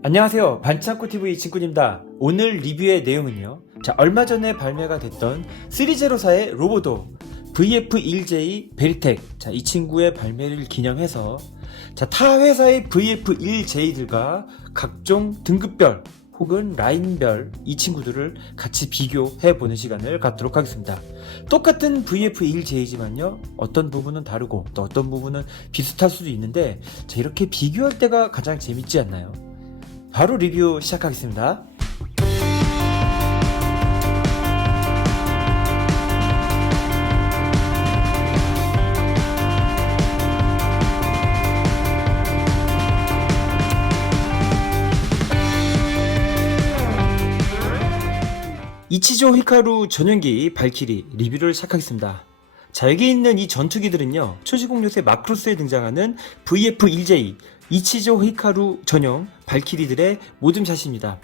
안녕하세요, 반창고TV 친구입니다. 오늘 리뷰의 내용은요, 얼마 전에 발매가 됐던 304의 로보도 VF1J 베리텍, 이 친구의 발매를 기념해서 타 회사의 VF1J들과 각종 등급별 혹은 라인별 이 친구들을 같이 비교해보는 시간을 갖도록 하겠습니다. 똑같은 VF1J지만요, 어떤 부분은 다르고 또 어떤 부분은 비슷할 수도 있는데, 이렇게 비교할 때가 가장 재밌지 않나요? 바로 리뷰 시작하겠습니다. 이치조 히카루 전용기 발키리 리뷰를 시작하겠습니다. 여기 있는 이 전투기들은요, 초시공 요새 마크로스에 등장하는 VF1J 이치조 히카루 전용 발키리들의 모듬샷입니다.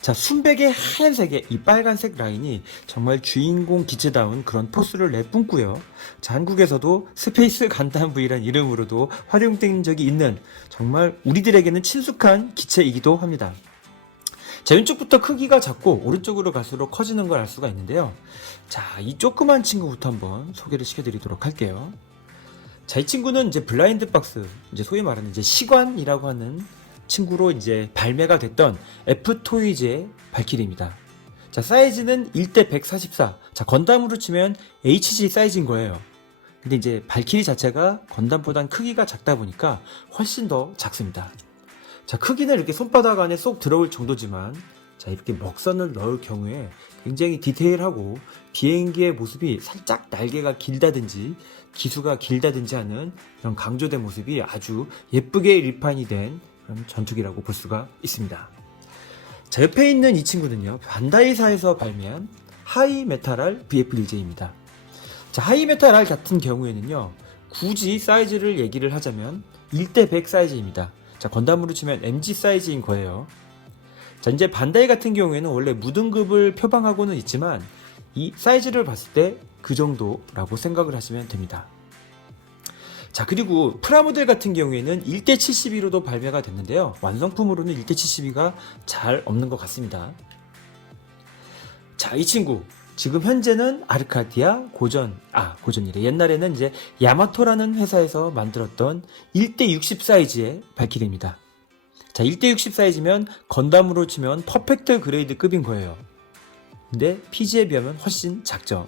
순백의 하얀색의 이 빨간색 라인이 정말 주인공 기체다운 그런 포스를 내뿜고요. 한국에서도 스페이스 간담 V라는 이름으로도 활용된 적이 있는 정말 우리들에게는 친숙한 기체이기도 합니다. 왼쪽부터 크기가 작고 오른쪽으로 갈수록 커지는 걸 알 수가 있는데요. 이 조그만 친구부터 한번 소개를 시켜드리도록 할게요. 이 친구는 이제 블라인드 박스, 소위 말하는 시관이라고 하는 친구로 발매가 됐던 F토이즈의 발키리입니다. 사이즈는 1대 144. 건담으로 치면 HG 사이즈인 거예요. 근데 발키리 자체가 건담보단 크기가 작다 보니까 훨씬 더 작습니다. 크기는 이렇게 손바닥 안에 쏙 들어올 정도지만, 이렇게 먹선을 넣을 경우에 굉장히 디테일하고 비행기의 모습이 살짝 날개가 길다든지 기수가 길다든지 하는 그런 강조된 모습이 아주 예쁘게 리파인이 된 그런 전투기라고 볼 수가 있습니다. 옆에 있는 이 친구는요, 반다이사에서 발매한 하이메탈알 VF1J입니다. 하이메탈알 같은 경우에는요, 굳이 사이즈를 얘기를 하자면 1대 100 사이즈입니다. 건담으로 치면 MG 사이즈인 거예요. 반다이 같은 경우에는 원래 무등급을 표방하고는 있지만 이 사이즈를 봤을 때 그 정도라고 생각을 하시면 됩니다. 그리고 프라모델 같은 경우에는 1대 72로도 발매가 됐는데요. 완성품으로는 1대 72가 잘 없는 것 같습니다. 이 친구 지금 현재는 아르카디아 고전이래. 옛날에는 야마토라는 회사에서 만들었던 1대 60 사이즈의 발키리입니다. 1대 60 사이즈면 건담으로 치면 퍼펙트 그레이드급인 거예요. 근데 PG에 비하면 훨씬 작죠.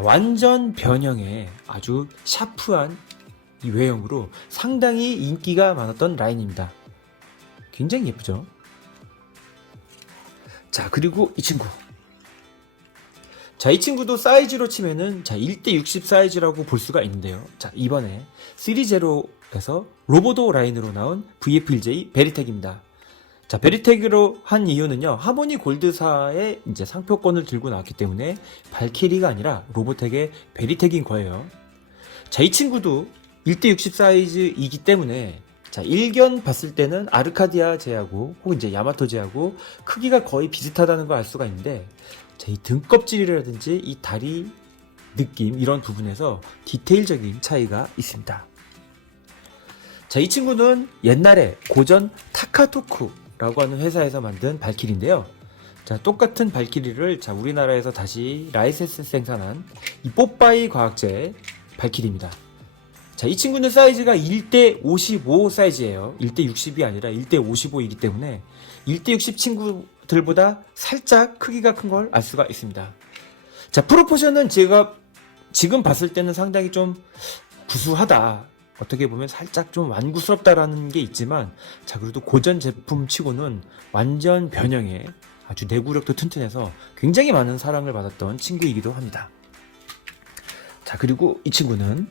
완전 변형의 아주 샤프한 이 외형으로 상당히 인기가 많았던 라인입니다. 굉장히 예쁘죠? 그리고 이 친구. 이 친구도 사이즈로 치면은 1대 60 사이즈라고 볼 수가 있는데요. 이번에 3제로에서 로보도 라인으로 나온 VF1J 베리텍입니다. 베리텍으로 한 이유는요, 하모니 골드사의 상표권을 들고 나왔기 때문에 발키리가 아니라 로보텍의 베리텍인 거예요. 이 친구도 1대 60 사이즈이기 때문에 일견 봤을 때는 아르카디아 제하고 혹은 야마토 제하고 크기가 거의 비슷하다는 걸 알 수가 있는데, 이 등껍질이라든지 이 다리 느낌 이런 부분에서 디테일적인 차이가 있습니다. 이 친구는 옛날에 고전 타카토쿠라고 하는 회사에서 만든 발키리인데요. 똑같은 발키리를 우리나라에서 다시 라이센스 생산한 이 뽀빠이 과학제 발키리입니다. 이 친구는 사이즈가 1대 55 사이즈예요. 1대 60이 아니라 1대 55이기 때문에 1대 60 친구들보다 살짝 크기가 큰 걸 알 수가 있습니다. 프로포션은 제가 지금 봤을 때는 상당히 좀 구수하다, 어떻게 보면 살짝 좀 완구스럽다라는 게 있지만, 그래도 고전 제품 치고는 완전 변형에 아주 내구력도 튼튼해서 굉장히 많은 사랑을 받았던 친구이기도 합니다. 그리고 이 친구는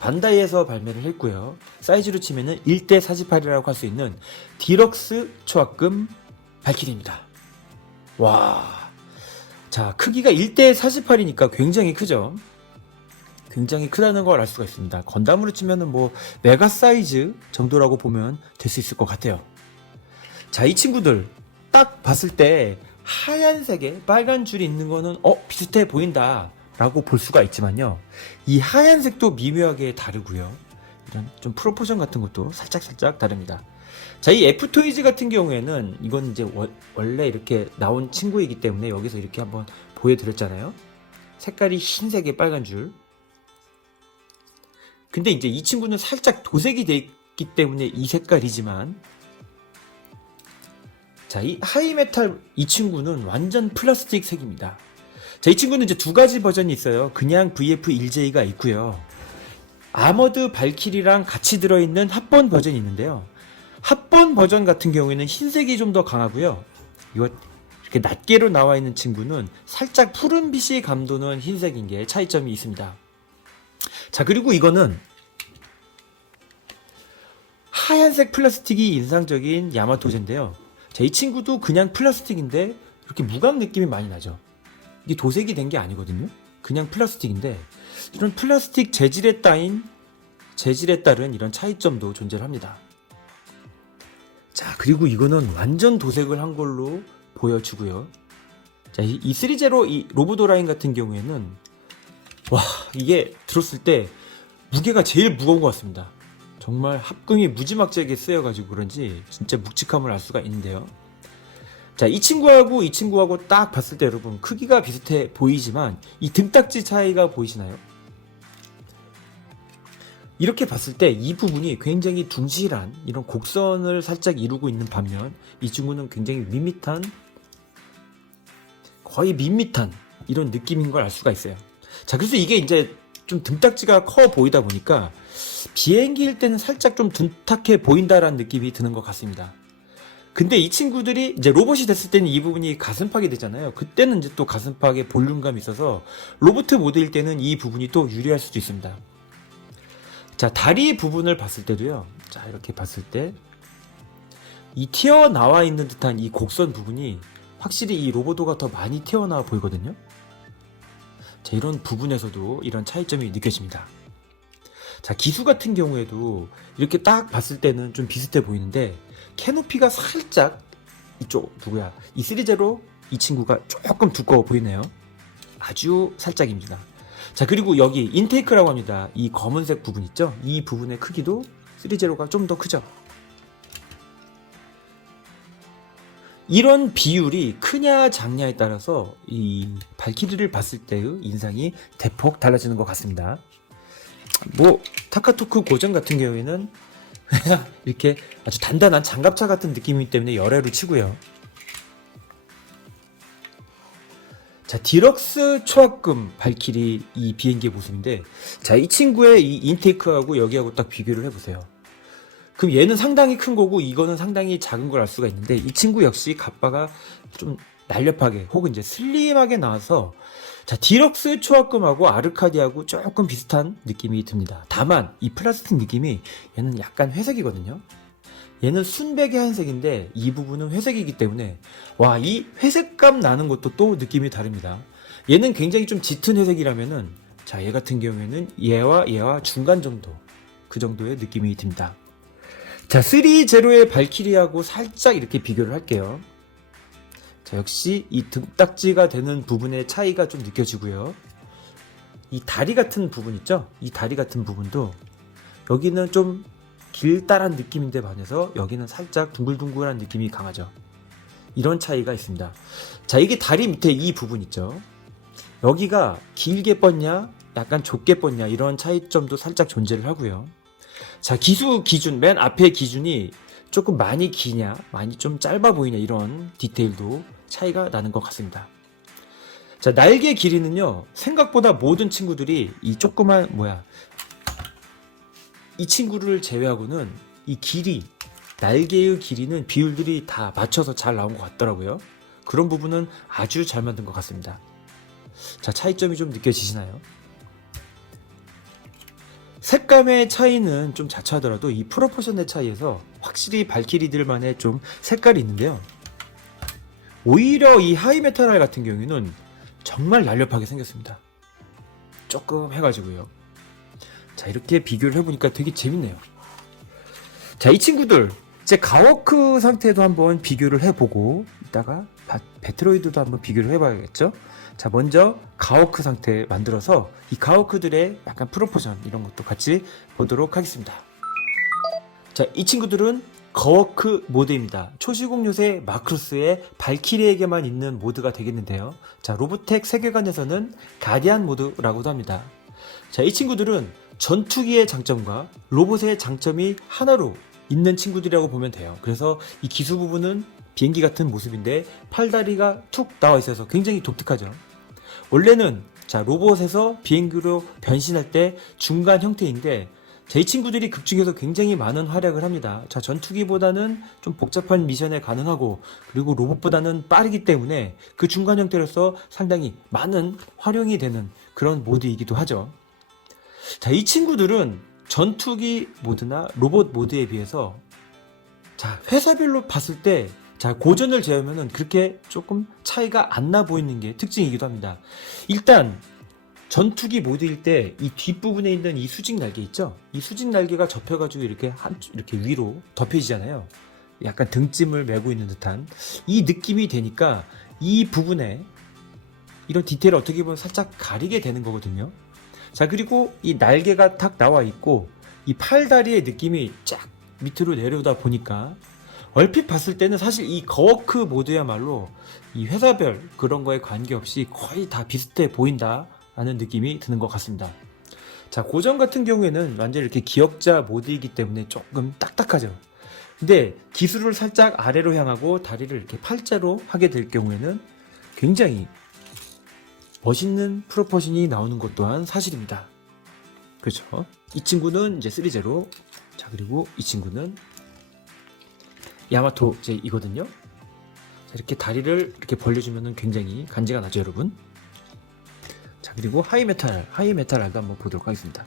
반다이에서 발매를 했고요. 사이즈로 치면은 1대 48이라고 할 수 있는 디럭스 초합금 발키리입니다. 와, 크기가 1대 48이니까 굉장히 크죠. 굉장히 크다는 걸 알 수가 있습니다. 건담으로 치면은 메가 사이즈 정도라고 보면 될 수 있을 것 같아요. 이 친구들 딱 봤을 때 하얀색에 빨간 줄이 있는 거는 비슷해 보인다 라고 볼 수가 있지만요, 이 하얀색도 미묘하게 다르고요, 이런 좀 프로포션 같은 것도 살짝 다릅니다. 자, 이 F토이즈 같은 경우에는 이건 이제 원래 이렇게 나온 친구이기 때문에 여기서 이렇게 한번 보여드렸잖아요. 색깔이 흰색에 빨간 줄. 근데 이제 이 친구는 살짝 도색이 되어 있기 때문에 이 색깔이지만, 자, 이 하이메탈 이 친구는 완전 플라스틱 색입니다. 자, 이 친구는 이제 두 가지 버전이 있어요. 그냥 VF1J가 있고요. 아머드 발키리랑 같이 들어있는 합본 버전이 있는데요. 합본 버전 같은 경우에는 흰색이 좀 더 강하고요. 이거 이렇게 낱개로 나와 있는 친구는 살짝 푸른빛이 감도는 흰색인 게 차이점이 있습니다. 자, 그리고 이거는 하얀색 플라스틱이 인상적인 야마토제인데요. 자, 이 친구도 그냥 플라스틱인데 이렇게 무광 느낌이 많이 나죠. 이게 도색이 된 게 아니거든요. 그냥 플라스틱인데 이런 플라스틱 재질에 따른 이런 차이점도 존재를 합니다. 자, 그리고 이거는 완전 도색을 한 걸로 보여주고요. 자, 이 3제로 이 로브도라인 같은 경우에는 와, 이게 들었을 때 무게가 제일 무거운 것 같습니다. 정말 합금이 무지막지하게 쓰여가지고 그런지 진짜 묵직함을 알 수가 있는데요. 자, 이 친구하고 딱 봤을 때 여러분 크기가 비슷해 보이지만 이 등딱지 차이가 보이시나요? 이렇게 봤을 때 이 부분이 굉장히 둥실한 이런 곡선을 살짝 이루고 있는 반면 이 친구는 굉장히 거의 밋밋한 이런 느낌인 걸 알 수가 있어요. 자, 그래서 이게 이제 좀 등딱지가 커 보이다 보니까 비행기일 때는 살짝 좀 둔탁해 보인다라는 느낌이 드는 것 같습니다. 근데 이 친구들이 이제 로봇이 됐을 때는 이 부분이 가슴팍이 되잖아요. 그때는 이제 또 가슴팍에 볼륨감이 있어서 로봇 모드일 때는 이 부분이 또 유리할 수도 있습니다. 자, 다리 부분을 봤을 때도요. 자, 이렇게 봤을 때 이 튀어나와 있는 듯한 이 곡선 부분이 확실히 이 로보도가 더 많이 튀어나와 보이거든요. 자, 이런 부분에서도 이런 차이점이 느껴집니다. 자, 기수 같은 경우에도 이렇게 딱 봤을 때는 좀 비슷해 보이는데 캐노피가 살짝 이 3제로 이 친구가 조금 두꺼워 보이네요. 아주 살짝입니다. 자, 그리고 여기 인테이크라고 합니다. 이 검은색 부분 있죠? 이 부분의 크기도 3제로가 좀 더 크죠? 이런 비율이 크냐 작냐에 따라서 이 발키리를 봤을 때의 인상이 대폭 달라지는 것 같습니다. 뭐 타카토크 고전 같은 경우에는 이렇게 아주 단단한 장갑차 같은 느낌이기 때문에 열애로 치고요. 자, 디럭스 초합금 발키리 이 비행기의 모습인데, 자, 이 친구의 이 인테이크하고 여기하고 딱 비교를 해보세요. 그럼 얘는 상당히 큰 거고 이거는 상당히 작은 걸 알 수가 있는데 이 친구 역시 갑바가 좀 날렵하게 혹은 이제 슬림하게 나와서 자, 디럭스 초합금하고 아르카디하고 조금 비슷한 느낌이 듭니다. 다만 이 플라스틱 느낌이 얘는 약간 회색이거든요. 얘는 순백의 한색인데 이 부분은 회색이기 때문에 와, 이 회색감 나는 것도 또 느낌이 다릅니다. 얘는 굉장히 좀 짙은 회색이라면은 자, 얘 같은 경우에는 얘와 중간 정도, 그 정도의 느낌이 듭니다. 자, 3제로의 발키리하고 살짝 이렇게 비교를 할게요. 자, 역시 이 등딱지가 되는 부분의 차이가 좀 느껴지고요. 이 다리 같은 부분 있죠? 이 다리 같은 부분도 여기는 좀 길다란 느낌인데 반해서 여기는 살짝 둥글둥글한 느낌이 강하죠. 이런 차이가 있습니다. 자, 이게 다리 밑에 이 부분 있죠? 여기가 길게 뻗냐 약간 좁게 뻗냐 이런 차이점도 살짝 존재를 하고요. 자, 기수 기준 맨 앞에 기준이 조금 많이 기냐 많이 좀 짧아 보이냐 이런 디테일도 차이가 나는 것 같습니다. 자, 날개 길이는요 생각보다 모든 친구들이 이 조그만 이 친구를 제외하고는 이 길이 날개의 길이는 비율들이 다 맞춰서 잘 나온 것 같더라고요. 그런 부분은 아주 잘 만든 것 같습니다. 자, 차이점이 좀 느껴지시나요? 색감의 차이는 좀 자차하더라도 이 프로포션의 차이에서 확실히 발키리들만의 좀 색깔이 있는데요. 오히려 이 하이메탈 같은 경우에는 정말 날렵하게 생겼습니다. 조금 해가지고요. 자, 이렇게 비교를 해보니까 되게 재밌네요. 자, 이 친구들 이제 가워크 상태도 한번 비교를 해보고 이따가 배트로이드도 한번 비교를 해봐야겠죠. 자, 먼저 가워크 상태 만들어서 이 가워크들의 약간 프로포션 이런 것도 같이 보도록 하겠습니다. 자, 이 친구들은 거워크 모드입니다. 초시공 요새 마크로스의 발키리에게만 있는 모드가 되겠는데요. 자, 로보텍 세계관에서는 가디안 모드라고도 합니다. 자, 이 친구들은 전투기의 장점과 로봇의 장점이 하나로 있는 친구들이라고 보면 돼요. 그래서 이 기수 부분은 비행기 같은 모습인데 팔다리가 툭 나와 있어서 굉장히 독특하죠. 원래는 자, 로봇에서 비행기로 변신할 때 중간 형태인데 자, 이 친구들이 극중에서 굉장히 많은 활약을 합니다. 자, 전투기보다는 좀 복잡한 미션에 가능하고 그리고 로봇보다는 빠르기 때문에 그 중간 형태로서 상당히 많은 활용이 되는 그런 모드이기도 하죠. 자, 이 친구들은 전투기 모드나 로봇 모드에 비해서 자, 회사별로 봤을 때 자, 고전을 제하면은 그렇게 조금 차이가 안 나 보이는 게 특징이기도 합니다. 일단 전투기 모드일 때 이 뒷부분에 있는 이 수직 날개 있죠? 이 수직 날개가 접혀가지고 이렇게 이렇게 위로 덮여지잖아요. 약간 등짐을 메고 있는 듯한 이 느낌이 되니까 이 부분에 이런 디테일을 어떻게 보면 살짝 가리게 되는 거거든요. 자, 그리고 이 날개가 탁 나와 있고 이 팔다리의 느낌이 쫙 밑으로 내려오다 보니까 얼핏 봤을 때는 사실 이 거워크 모드야말로 이 회사별 그런 거에 관계없이 거의 다 비슷해 보인다라는 느낌이 드는 것 같습니다. 자, 고전 같은 경우에는 완전 이렇게 기역자 모드이기 때문에 조금 딱딱하죠. 근데 기술을 살짝 아래로 향하고 다리를 이렇게 팔자로 하게 될 경우에는 굉장히 멋있는 프로포션이 나오는 것 또한 사실입니다. 그렇죠. 이 친구는 이제 3제로. 자, 그리고 이 친구는 야마토 J이거든요. 자, 이렇게 다리를 이렇게 벌려주면 굉장히 간지가 나죠, 여러분. 자, 그리고 하이메탈 R도 한번 보도록 하겠습니다.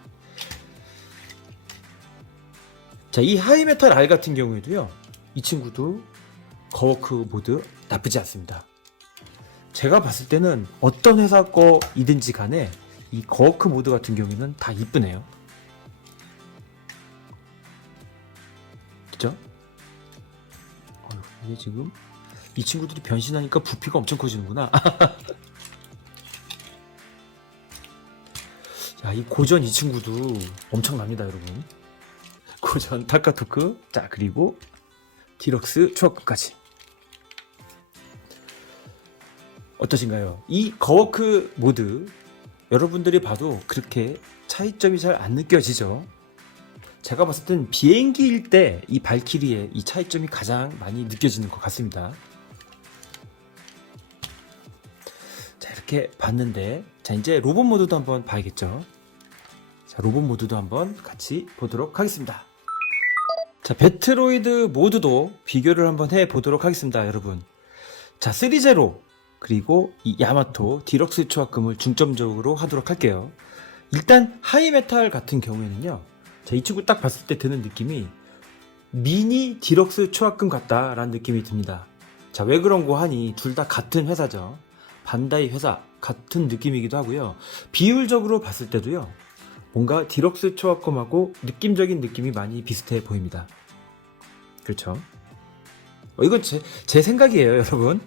자, 이 하이메탈 R 같은 경우에도요, 이 친구도 거워크 모드 나쁘지 않습니다. 제가 봤을 때는 어떤 회사 거이든지 간에 이 거워크 모드 같은 경우에는 다 이쁘네요. 그죠? 이게 지금 이 친구들이 변신하니까 부피가 엄청 커지는구나. 자, 이 고전 이 친구도 엄청납니다, 여러분. 고전 타카토크. 자, 그리고 디럭스 추억까지. 어떠신가요? 이 거워크 모드 여러분들이 봐도 그렇게 차이점이 잘 안 느껴지죠? 제가 봤을 땐 비행기일 때 이 발키리의 이 차이점이 가장 많이 느껴지는 것 같습니다. 자, 이렇게 봤는데 자, 이제 로봇 모드도 한번 봐야겠죠. 자, 로봇 모드도 한번 같이 보도록 하겠습니다. 자, 배트로이드 모드도 비교를 한번 해 보도록 하겠습니다, 여러분. 자, 3제로 그리고 이 야마토 디럭스 초합금을 중점적으로 하도록 할게요. 일단 하이메탈 같은 경우에는요, 자, 이 친구 딱 봤을 때 드는 느낌이 미니 디럭스 초합금 같다라는 느낌이 듭니다. 자, 왜 그런 거 하니 둘 다 같은 회사죠. 반다이 회사 같은 느낌이기도 하고요. 비율적으로 봤을 때도요, 뭔가 디럭스 초합금하고 느낌적인 느낌이 많이 비슷해 보입니다. 그렇죠? 이건 제 생각이에요, 여러분.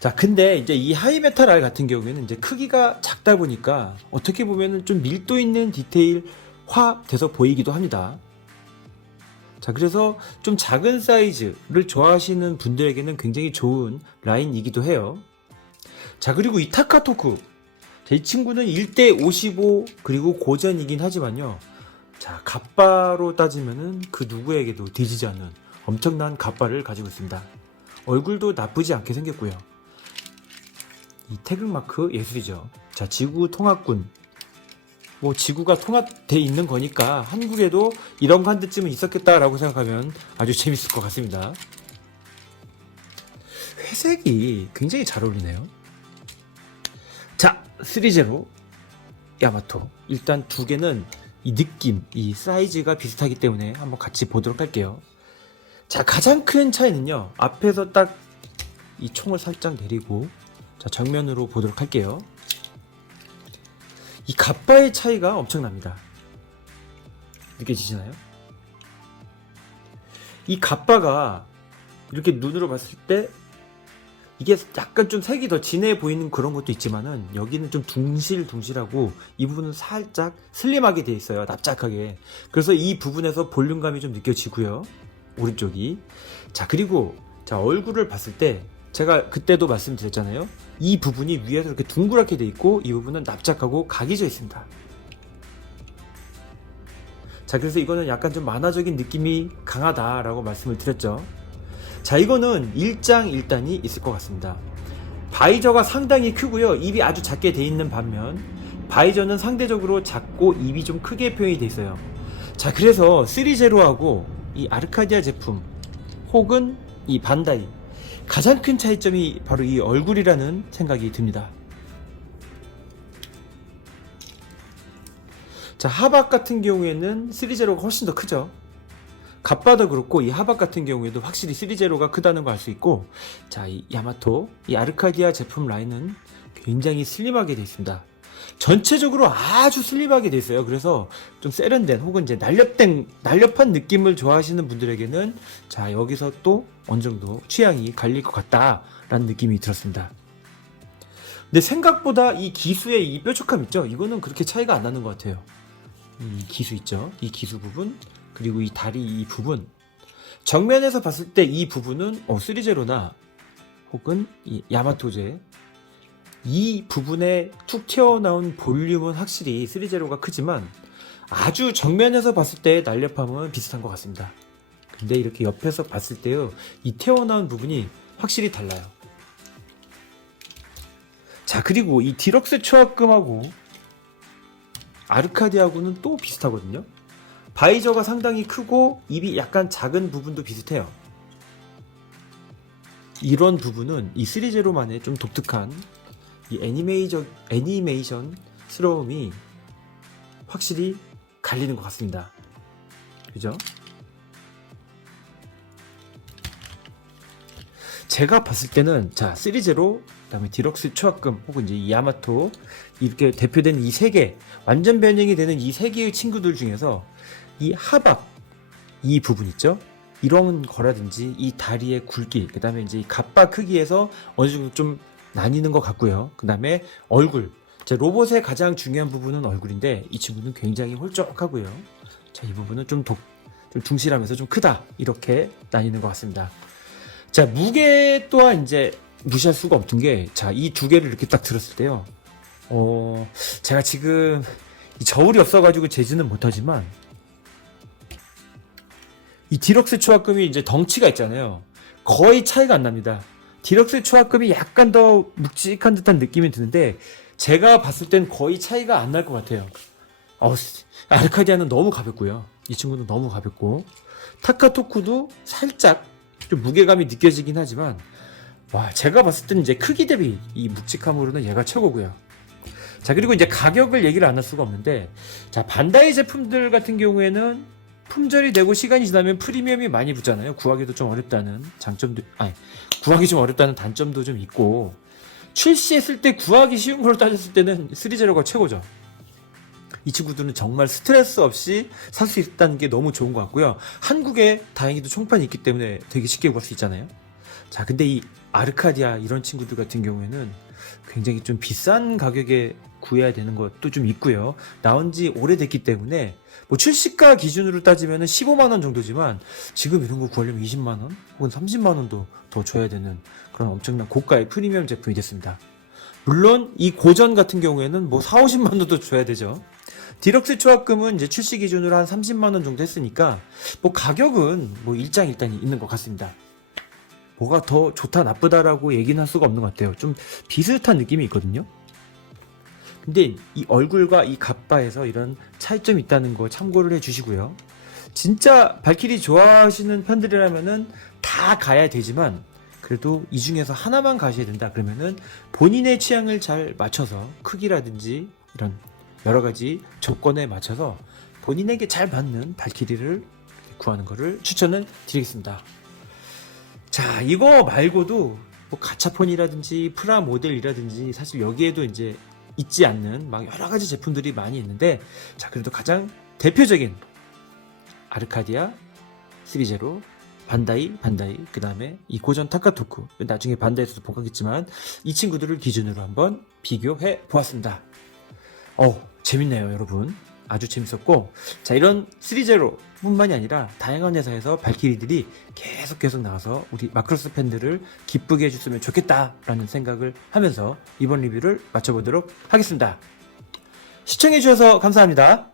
자, 근데 이제 이 하이메탈 R 같은 경우에는 이제 크기가 작다 보니까 어떻게 보면은 좀 밀도 있는 디테일화 돼서 보이기도 합니다. 자, 그래서 좀 작은 사이즈를 좋아하시는 분들에게는 굉장히 좋은 라인이기도 해요. 자, 그리고 이 타카토쿠. 자, 이 친구는 1대55 그리고 고전이긴 하지만요. 자, 갑바로 따지면은 그 누구에게도 뒤지지 않는 엄청난 갑바를 가지고 있습니다. 얼굴도 나쁘지 않게 생겼고요. 이 태극마크 예술이죠. 자, 지구 통합군. 뭐 지구가 통합돼 있는 거니까 한국에도 이런 거 한 대쯤은 있었겠다라고 생각하면 아주 재밌을 것 같습니다. 회색이 굉장히 잘 어울리네요. 자, 3제로 야마토. 일단 두 개는 이 느낌, 이 사이즈가 비슷하기 때문에 한번 같이 보도록 할게요. 자, 가장 큰 차이는요, 앞에서 딱 이 총을 살짝 내리고 자, 정면으로 보도록 할게요. 이 갑바의 차이가 엄청납니다. 느껴지시나요? 이 갑바가 이렇게 눈으로 봤을 때 이게 약간 좀 색이 더 진해 보이는 그런 것도 있지만은 여기는 좀 둥실둥실하고 이 부분은 살짝 슬림하게 돼 있어요. 납작하게. 그래서 이 부분에서 볼륨감이 좀 느껴지고요. 오른쪽이. 자, 그리고 자, 얼굴을 봤을 때 제가 그때도 말씀드렸잖아요. 이 부분이 위에서 이렇게 둥그랗게 돼 있고 이 부분은 납작하고 각이 져 있습니다. 자, 그래서 이거는 약간 좀 만화적인 느낌이 강하다라고 말씀을 드렸죠. 자, 이거는 일장일단이 있을 것 같습니다. 바이저가 상당히 크고요. 입이 아주 작게 돼 있는 반면 바이저는 상대적으로 작고 입이 좀 크게 표현이 돼 있어요. 자, 그래서 3제로하고 이 아르카디아 제품 혹은 이 반다이 가장 큰 차이점이 바로 이 얼굴이라는 생각이 듭니다. 자, 하박 같은 경우에는 3제로가 훨씬 더 크죠. 갑바도 그렇고 이 하박 같은 경우에도 확실히 3제로가 크다는 걸 알 수 있고, 자, 이 야마토, 이 아르카디아 제품 라인은 굉장히 슬림하게 되어 있습니다. 전체적으로 아주 슬림하게 되어 있어요. 그래서 좀 세련된 혹은 이제 날렵한 느낌을 좋아하시는 분들에게는 자, 여기서 또 어느 정도 취향이 갈릴 것 같다라는 느낌이 들었습니다. 근데 생각보다 이 기수의 이 뾰족함 있죠? 이거는 그렇게 차이가 안 나는 것 같아요. 이 기수 있죠? 이 기수 부분, 그리고 이 다리 이 부분. 정면에서 봤을 때 이 부분은 3제로나 혹은 이 야마토제 이 부분에 툭 튀어나온 볼륨은 확실히 3제로가 크지만 아주 정면에서 봤을 때의 날렵함은 비슷한 것 같습니다. 근데 이렇게 옆에서 봤을 때요, 이 튀어나온 부분이 확실히 달라요. 자, 그리고 이 디럭스 초합금하고 아르카디하고는 또 비슷하거든요. 바이저가 상당히 크고 입이 약간 작은 부분도 비슷해요. 이런 부분은 이 3제로만의 좀 독특한 이 애니메이션스러움이 확실히 갈리는 것 같습니다. 그죠? 제가 봤을 때는 자, 3제로, 그다음에 디럭스 초합금 혹은 이제 이 야마토 이렇게 대표되는 이 세 개, 완전 변형이 되는 이 세 개의 친구들 중에서 이 하박 이 부분 있죠? 이런 거라든지 이 다리의 굵기, 그다음에 이제 이 갑바 크기에서 어느 정도 좀 나뉘는 것 같고요. 그다음에 얼굴, 제 로봇의 가장 중요한 부분은 얼굴인데 이 친구는 굉장히 홀쭉하고요. 자, 이 부분은 좀 둥실하면서 좀 크다, 이렇게 나뉘는 것 같습니다. 자, 무게 또한 이제 무시할 수가 없던 게, 자, 이 두 개를 이렇게 딱 들었을 때요. 제가 지금 저울이 없어가지고 재지는 못하지만 이 디럭스 초합금이 이제 덩치가 있잖아요. 거의 차이가 안 납니다. 디럭스 초합금이 약간 더 묵직한 듯한 느낌이 드는데 제가 봤을 땐 거의 차이가 안 날 것 같아요. 아르카디아는 너무 가볍고요. 이 친구는 너무 가볍고 타카토쿠도 살짝 좀 무게감이 느껴지긴 하지만 와, 제가 봤을 때는 이제 크기 대비 이 묵직함으로는 얘가 최고고요. 자, 그리고 이제 가격을 얘기를 안 할 수가 없는데, 자, 반다이 제품들 같은 경우에는 품절이 되고 시간이 지나면 프리미엄이 많이 붙잖아요. 구하기도 좀 어렵다는 장점도, 구하기 좀 어렵다는 단점도 좀 있고, 출시했을 때 구하기 쉬운 걸로 따졌을 때는 3제로가 최고죠. 이 친구들은 정말 스트레스 없이 살 수 있다는 게 너무 좋은 것 같고요. 한국에 다행히도 총판이 있기 때문에 되게 쉽게 구할 수 있잖아요. 자, 근데 이 아르카디아 이런 친구들 같은 경우에는 굉장히 좀 비싼 가격에 구해야 되는 것도 좀 있고요. 나온 지 오래됐기 때문에 뭐 출시가 기준으로 따지면 15만 원 정도지만 지금 이런 거 구하려면 20만 원 혹은 30만 원도 더 줘야 되는 그런 엄청난 고가의 프리미엄 제품이 됐습니다. 물론 이 고전 같은 경우에는 뭐 4, 50만 원도 줘야 되죠. 디럭스 초합금은 이제 출시 기준으로 한 30만 원 정도 했으니까 뭐 가격은 뭐 일장일단이 있는 것 같습니다. 뭐가 더 좋다 나쁘다라고 얘기는 할 수가 없는 것 같아요. 좀 비슷한 느낌이 있거든요. 근데 이 얼굴과 이 갑바에서 이런 차이점이 있다는 거 참고를 해주시고요. 진짜 발키리 좋아하시는 팬들이라면은 다 가야 되지만 그래도 이 중에서 하나만 가셔야 된다 그러면은 본인의 취향을 잘 맞춰서 크기라든지 이런 여러 가지 조건에 맞춰서 본인에게 잘 맞는 발키리를 구하는 거를 추천을 드리겠습니다. 자, 이거 말고도 뭐 가차폰이라든지 프라모델이라든지 사실 여기에도 이제 있지 않는 막 여러 가지 제품들이 많이 있는데, 자, 그래도 가장 대표적인 아르카디아 3제로, 반다이, 그 다음에 이 고전 타카토쿠, 나중에 반다이에서도 보겠지만 이 친구들을 기준으로 한번 비교해 보았습니다. 재밌네요, 여러분. 아주 재밌었고, 자, 이런 3제로 뿐만이 아니라 다양한 회사에서 발키리들이 계속 나와서 우리 마크로스 팬들을 기쁘게 해줬으면 좋겠다라는 생각을 하면서 이번 리뷰를 마쳐보도록 하겠습니다. 시청해주셔서 감사합니다.